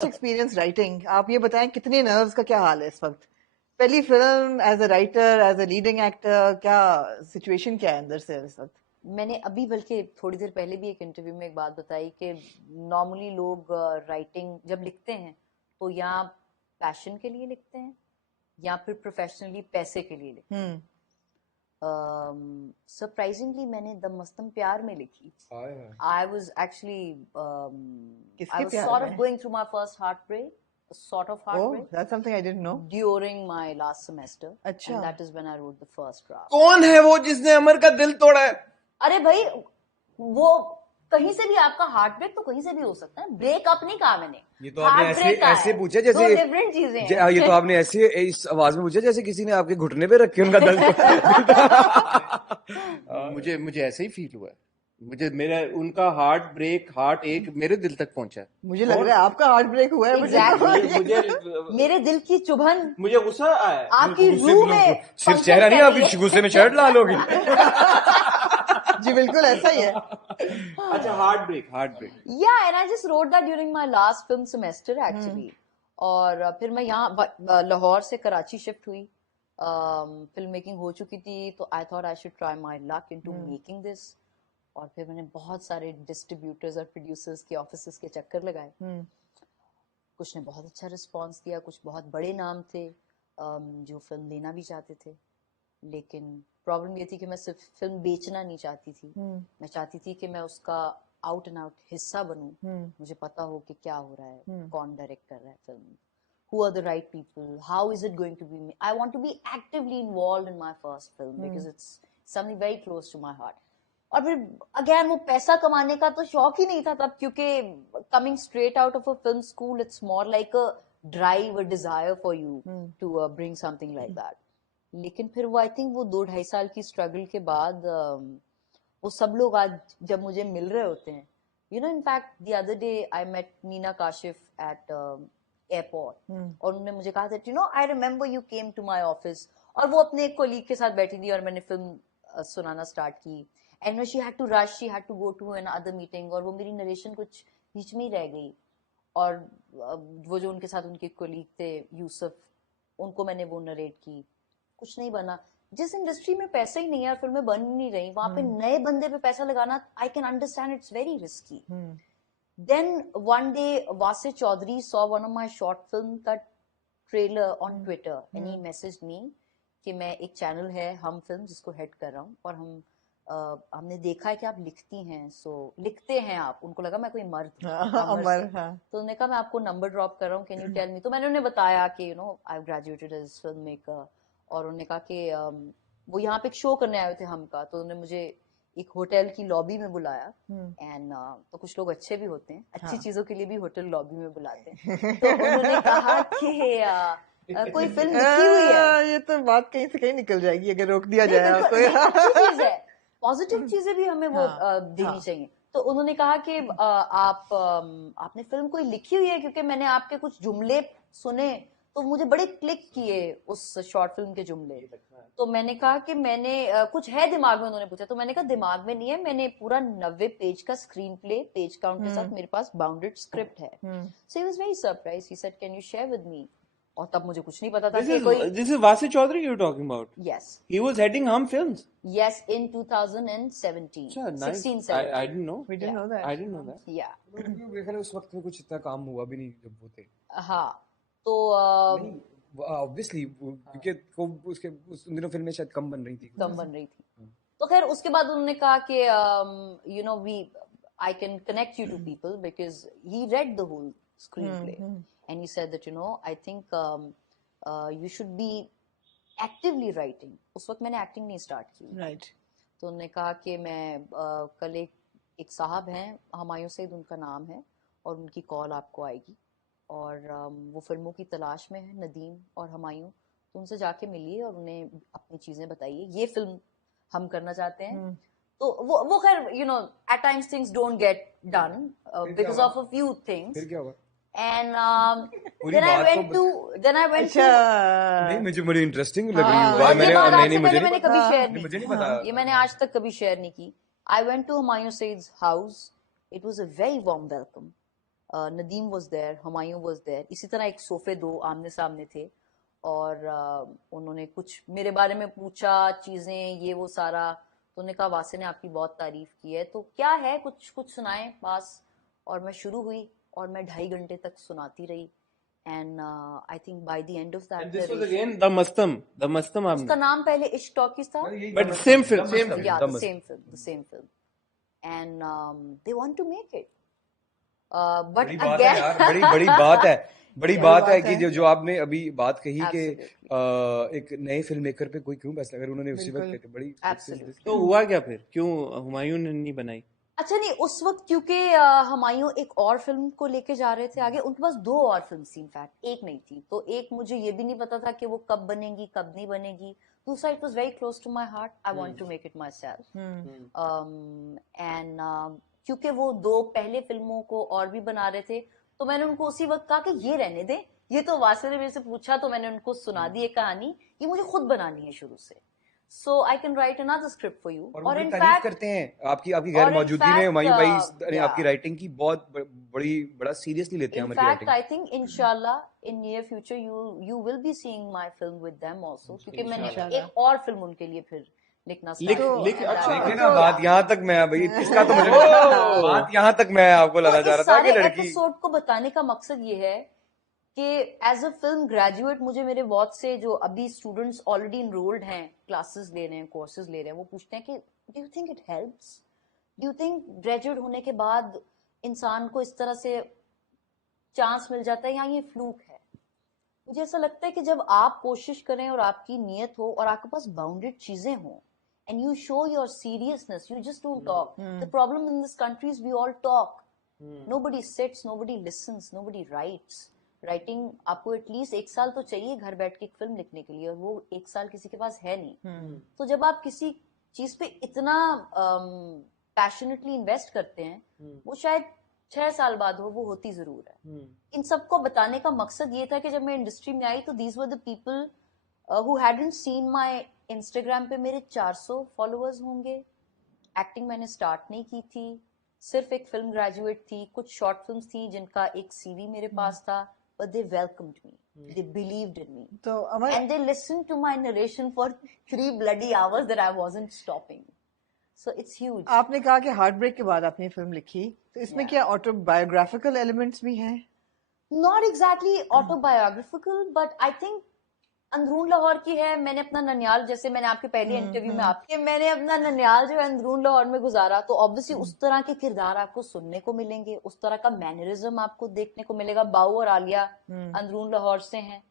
Experience writing, आप ये बताएं कितने नर्व्स का क्या हाल है इस वक्त? पहली film, as a writer, as a leading actor, क्या सिचुएशन क्या है अंदर से इस वक्त? मैंने अभी बल्कि थोड़ी देर पहले भी एक इंटरव्यू में एक बात बताई कि नॉर्मली लोग राइटिंग जब लिखते हैं तो या पैशन के लिए लिखते हैं या फिर प्रोफेशनली पैसे के लिए लिखते हैं। सरप्राइजिंगली मैंने द मस्तम प्यार में लिखी। आई वाज एक्चुअली किसके आई वाज प्यार सॉर्ट में? Of going through my first heart break, sort of ओह, heartbreak that's something I didn't know. during my last semester, अच्छा, and that is when I wrote the first draft. कौन है वो जिसने अमर का दिल तोड़ा है? अरे भाई, वो कहीं से भी आपका हार्ट ब्रेक तो कहीं से भी हो सकता है, ब्रेकअप नहीं कहा मैंने। ये तो आपने Heart ऐसे break का ऐसे है। पूछा जैसे दो डिफरेंट चीजें हैं। ये तो आपने ऐसे इस आवाज में पूछा जैसे किसी ने आपके घुटने पे रखे उनका दिल मुझे ऐसे ही फील हुआ है। मुझे मेरा उनका हार्ट एक मेरे दिल तक पहुंचा है। मुझे लग रहा है आपका हार्ट ब्रेक हुआ है। Exactly. मुझे मेरे दिल की चुभन मुझे गुस्सा आया है। आपकी रूह में सिर्फ चेहरा नहीं, आपकी गुस्से में शर्ट लाल होगी। जी बिल्कुल ऐसा ही है। अच्छा, heart break Yeah, and I just wrote that during my last film semester actually. और फिर मैं यहाँ लाहौर से कराची शिफ्ट हुई। फिल्म मेकिंग हो चुकी थी तो I thought I should try my luck into making this. और फिर मैंने बहुत सारे डिस्ट्रीब्यूटर्स और प्रोड्यूसर्स के ऑफिसेस के चक्कर लगाए। कुछ ने बहुत अच्छा रिस्पांस दिया, कुछ बहुत बड़े नाम थे जो फिल्म लेना भी चाहते थे, लेकिन प्रॉब्लम ये थी कि मैं सिर्फ फिल्म बेचना नहीं चाहती थी। मैं चाहती थी कि मैं उसका आउट एंड आउट हिस्सा बनूं। मुझे पता हो कि क्या हो रहा है, कौन डायरेक्ट कर रहा है film, who are the right people, how is it going to be made. I want to be actively involved in my first film because it's something very close to my heart. और फिर again वो पैसा कमाने का तो शौक ही नहीं था तब, क्योंकि coming straight out of a film school it's more like a drive, a desire for you to bring something like that. लेकिन फिर वो आई थिंक वो 2-2.5 साल की स्ट्रगल के बाद वो सब लोग आज जब मुझे मिल रहे होते हैं, you know, in fact the other day I met Nina Kashif at airport और उन्होंने मुझे कहा था, you know, I remember you came to my office. और वो अपने एक कोलीग के साथ बैठी थी और मैंने फिल्म सुनाना स्टार्ट की। And she had to rush, she had to go to another meeting और वो मेरी नरेशन कुछ बीच में ही रह गई। और वो जो उनके साथ उनके कोलीग थे यूसुफ, उनको मैंने वो नरेट की। कुछ नहीं बना। जिस इंडस्ट्री में पैसा ही नहीं है और फिल्में बन नहीं रही, वहां पे नए बंदे पे पैसा लगाना, I can understand, it's very risky. Then one day Vasit Chaudhary saw one of my short film का trailer on Twitter and he messaged me कि मैं एक चैनल है हम फिल्म जिसको हेड कर रहा हूँ और हमने देखा है कि आप लिखती हैं, सो लिखते हैं आप। उनको लगा मैं कोई मर्द अमर, तो उन्होंने कहा मैं आपको नंबर ड्रॉप कर रहा हूँ, कैन यू टेल मी। तो मैंने उन्हें बताया कि you know I graduated as film maker. और उन्होंने कहा कि वो यहाँ पे एक शो करने आए थे हम का, तो उन्होंने मुझे एक होटल की लॉबी में बुलाया। एंड तो कुछ लोग अच्छे भी होते हैं, अच्छी चीजों के लिए भी होटल लॉबी में बुलाते हैं। तो उन्होंने कहा कि कोई फिल्म लिखी हुई है। ये तो बात कहीं से कहीं निकल जाएगी अगर रोक दिया जाए आपको। अच्छी चीज है, पॉजिटिव चीजें भी हमें वो देनी चाहिए। तो उन्होंने कहा कि आपने फिल्म कोई लिखी हुई है, क्योंकि मैंने आपके कुछ जुमले सुने तो मुझे बड़े क्लिक किए उस शॉर्ट फिल्म के जुमले। तो मैंने कहा कि मैंने कुछ है दिमाग में। उन्होंने पूछा तो मैंने कहा दिमाग में नहीं है, मैंने पूरा 90 पेज का स्क्रीन प्ले पेज काउंट के साथ मेरे पास बाउंडेड स्क्रिप्ट है। So he was very surprised, he said can you share with me. और तब मुझे कुछ नहीं पता था कि कोई This is Vasit Chaudhary you're talking about? Yes. He was heading Hum Films? Yes, in 2017. अच्छा, nice. 16-17. I didn't know. We didn't know that. I didn't know that. Yeah. मेरे ख्याल उस वक्त में कुछ इतना काम हुआ भी नहीं जब वो थे। हाँ, तो ऑब्वियसली क्योंकि उसके उस दिनों फिल्में शायद कम बन रही थी। तो खैर उसके बाद उन्होंने कहा कि you no I can connect you to people because he read the whole screenplay and he said that, you know, I think you should be actively writing. उस वक्त मैंने एक्टिंग नहीं स्टार्ट की। राइट। तो उन्होंने कहा कि मैं कल एक साहब हैं, हुमायूं सईद उनका नाम है, और उनकी कॉल आपको आएगी और वो फिल्मों की तलाश में है, नदीम और हुमायूं। तो उनसे जाके मिलिए और उन्हें अपनी चीजें बताइए, ये फिल्म हम करना चाहते हैं। तो वो खैर you know at times things don't get done because of a few things. फिर क्या हुआ? And then I went to नहीं, मुझे बड़ी इंटरेस्टिंग लग रही है। मैंने कभी शेयर नहीं, मुझे नहीं पता, ये मैंने आज तक कभी शेयर नहीं की। I went to Humayun Said's house. It was a very warm welcome. Nadeem was there, Humayun was there. इसी तरह एक सोफे दो आमने सामने थे और उन्होंने कुछ मेरे बारे में पूछा, चीजें ये वो सारा. तो उन्होंने कहा वासे ने आपकी बहुत तारीफ की है, तो क्या है कुछ कुछ सुनाएं पास. और मैं शुरू हुई और मैं 2.5 घंटे तक सुनाती रही. And I think by the end of that And this was again the Mastam उसका आपने. नाम पहले इश्क टॉकीज था. But same film. Yeah, the same film. And they want to make it. But बड़ी बात है again, यार, बड़ी बात है. बड़ी क्या बात बात है कि है? जो आपने अभी बात कही कि Absolutely. एक नए फिल्म मेकर पे कोई क्यों पैसा, अगर उन्होंने उसी वक्त बिल्कुल. कहते बड़ी Absolutely. तो हुआ क्या फिर? क्यों हुमायूं ने नहीं बनाई? अच्छा नहीं, उस वक्त क्योंकि हुमायूं एक और फिल्म को लेके जा रहे थे आगे. उनके पास 2 और फिल्म थी इनफैक्ट, एक नहीं थी. तो एक मुझे ये भी नहीं पता था कि वो कब बनेगी कब नहीं बनेगी. दूसरा it was very close to my heart. I want to make it myself. And क्योंकि वो 2 पहले फिल्मों को और भी बना रहे थे, तो मैंने उनको उसी वक्त कहा कि ये रहने दें. ये तो वासे ने मेरे से पूछा तो मैंने उनको सुना दी ये कहानी. ये मुझे खुद बनानी है शुरू से. So I can write another script for you. और वो और बड़ी in तारीफ fact, करते हैं आपकी गैर मौजूदगी में. हुमायूं भाई ने आपकी राइटिंग की बड़ा सीरियसली लेते हैं in हमारी fact, writing. I think inshallah in near future you will be seeing my film with them also. क्योंकि मैंने एक और फिल्म उनके लिए फिर लिखना लिख start देखिए ना, बात यहाँ तक मैं भाई इसका तो मुझे बात यहाँ तक मैं आपको लाना चाह रहा था कि लड़की एपिसोड को बताने का मकसद ये है कि एज अ फिल्म ग्रेजुएट मुझे मेरे बहुत से जो अभी स्टूडेंट्स ऑलरेडी इनरोल्ड हैं, क्लासेस ले रहे हैं, कोर्सेज ले रहे हैं, वो पूछते हैं कि do you think it helps, do you think graduate होने के बाद इंसान को इस तरह से चांस मिल जाता है या ये फ्लूक है. मुझे ऐसा लगता है कि जब आप कोशिश करें और आपकी नीयत हो और आपके पास बाउंडेड चीजें हों and you show your seriousness, you just don't talk. The problem in this country is we all talk. Nobody sits, nobody listens, nobody writes. Writing आपको एटलीस्ट 1 साल तो चाहिए घर बैठ के एक फिल्म लिखने के लिए, और वो 1 साल किसी के पास है नहीं. तो जब आप किसी चीज पे इतना पैशनेटली इन्वेस्ट करते हैं, वो शायद 6 साल बाद हो, वो होती जरूर है. इन सबको बताने का मकसद ये था कि जब मैं इंडस्ट्री में आई तो these were the people who hadn't seen my Instagram पे मेरे 400 फॉलोअर्स होंगे. एक्टिंग मैंने स्टार्ट नहीं की थी, सिर्फ एक फिल्म ग्रेजुएट थी, कुछ शॉर्ट फिल्म्स थी जिनका एक सीवी मेरे पास था, but they welcomed me, they believed in me, तो अमर, and they listened to my narration for 3 bloody hours that I wasn't stopping. So it's huge. आपने कहा कि हार्ट ब्रेक के बाद आपने ये फिल्म लिखी, तो इसमें क्या ऑटोबायोग्राफिकल एलिमेंट्स भी हैं? Not exactly autobiographical, but I think अंदरून Lahore की है. मैंने अपना ननियाल, जैसे मैंने आपके पहले इंटरव्यू में आपके मैंने अपना ननियाल जो है अंदरून लाहौर में गुजारा, तो ऑब्वियसली उस तरह के किरदार आपको सुनने को मिलेंगे, उस तरह का मैनरिज्म आपको देखने को मिलेगा. बाऊ और आलिया अंदरून लाहौर से हैं.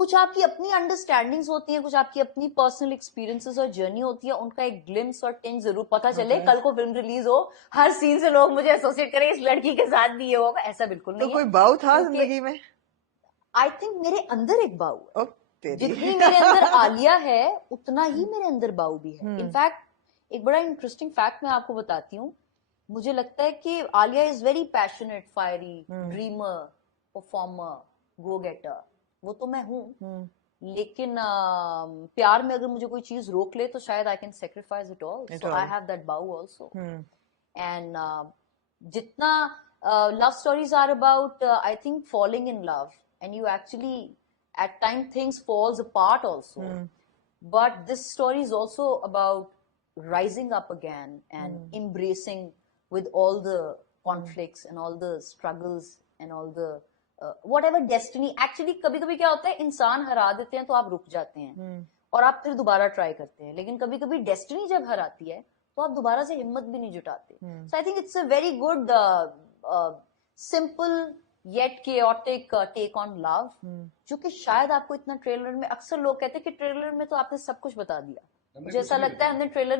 कुछ आपकी अपनी अंडरस्टैंडिंग्स होती हैं, कुछ आपकी अपनी पर्सनल एक्सपीरियंसेस और जर्नी होती है, उनका एक ग्लिम्स और टिंज जरूर पता चले. कल को फिल्म रिलीज हो, हर सीन से लोग मुझे एसोसिएट करें इस लड़की के साथ भी ये होगा, ऐसा बिल्कुल नहीं. तो कोई बाऊ था जिंदगी में? आई थिंक मेरे अंदर एक बाऊ है. तेरी जितनी मेरे अंदर आलिया है उतना ही मेरे अंदर बाऊ भी है. इनफैक्ट एक बड़ा इंटरेस्टिंग फैक्ट मैं आपको बताती हूँ. मुझे लगता है कि Alia is very passionate, fiery, dreamer, performer, go getter. वो तो मैं हूँ, लेकिन प्यार में अगर मुझे कोई चीज रोक ले तो शायद I can sacrifice it all. So I have that बाऊ ऑल्सो. एंड जितना love stories are about I think falling in love, and you actually at times things falls apart also, but this story is also about rising up again and embracing with all the conflicts and all the struggles and all the whatever destiny. Actually कभी-कभी क्या होता है, इंसान हरा देते हैं तो आप रुक जाते हैं और आप फिर दोबारा ट्राई करते हैं, लेकिन कभी-कभी डेस्टिनी जब हराती है तो आप दोबारा से हिम्मत भी नहीं जुटाते. So I think it's a very good simple yet chaotic take on love, जो कि शायद आपको इतना ट्रेलर में, अक्सर लोग कहते हैं कि ट्रेलर में तो आपने सब कुछ बता दिया. मुझे ऐसा लगता है हमने ट्रेलर